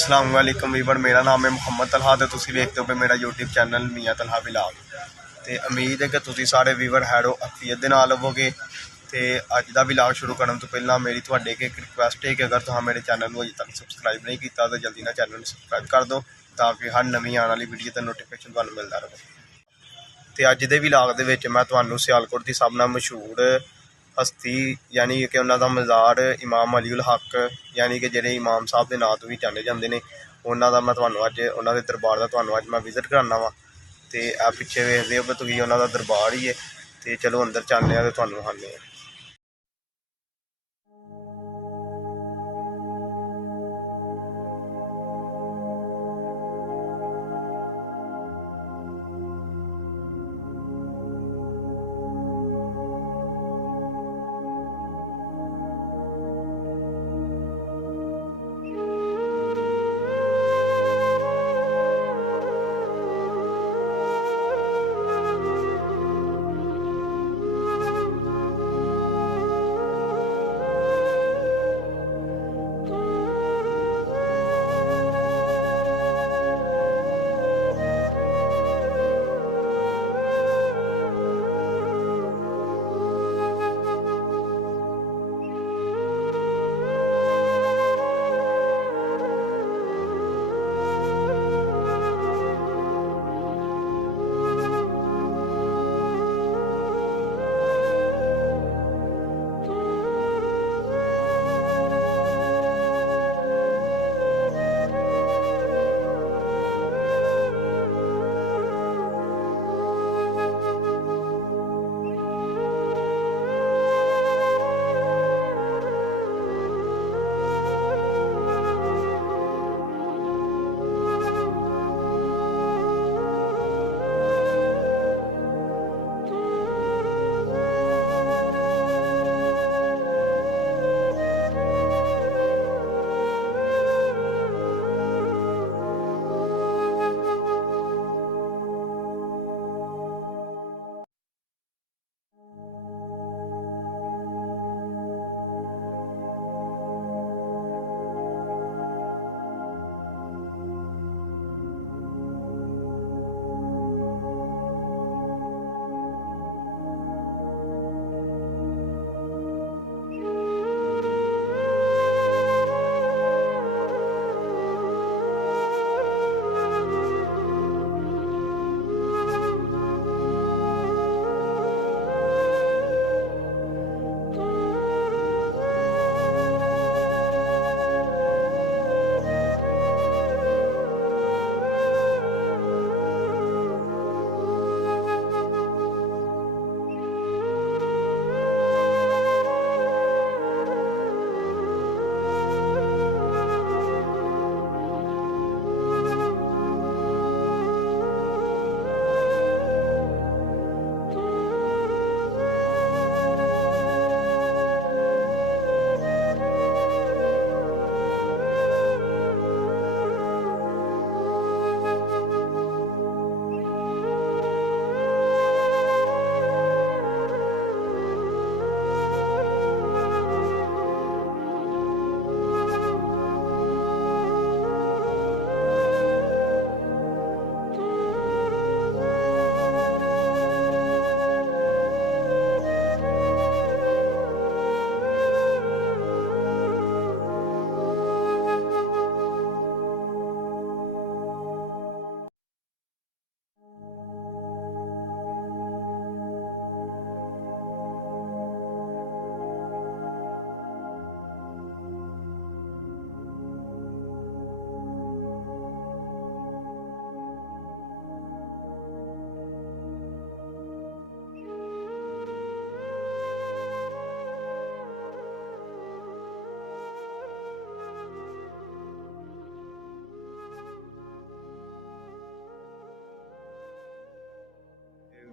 अस्सलाम वालेकुम वीवर, मेरा नाम है मुहम्मद तलहा तो तुम वेखते हो मेरा यूट्यूब चैनल मियाँ तलहा विलाग। तो उम्मीद है कि तुम सारे वीवर हैरो अफीयत दे नाल होवोगे। तो अज का विलाग शुरू करने तो पहला मेरी थोड़े एक रिक्वेस्ट है कि अगर तुम मेरे चैनल को अजे तक सबसक्राइब नहीं किया तो जल्दी ना चैनल सबसक्राइब कर दो ताकि हर नवी आने वाली वीडियो का नोटिफिकेशन तुम्हें मिलता रहे। तो अज के विलाग के मैं तुम्हें सियालकोट की सब नाल मशहूर हस्ती यानी कि उन्होंने मज़ार इमाम अली उल हक यानी कि जेडे इमाम साहब के नाम तो भी जाने जाते हैं उन्होंने मैं तुम्हें अज उन्होंने दरबार का तुम्हें अज मैं विजिट कराना वा। तो आ पिछे वेखते हो तुम उन्होंने दरबार ही है। तो चलो अंदर चलने तो तुम्हें विखाने।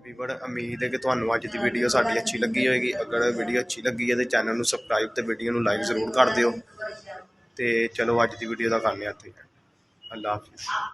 वीवर उम्मीद है कि तुम्हें अज की वीडियो साड़ी अच्छी लगी होगी। अगर वीडियो अच्छी लगी है तो चैनल को सबसक्राइब तो वीडियो को लाइक जरूर कर दियो। तो चलो अज की वीडियो का करने अल्लाह हाफिज़।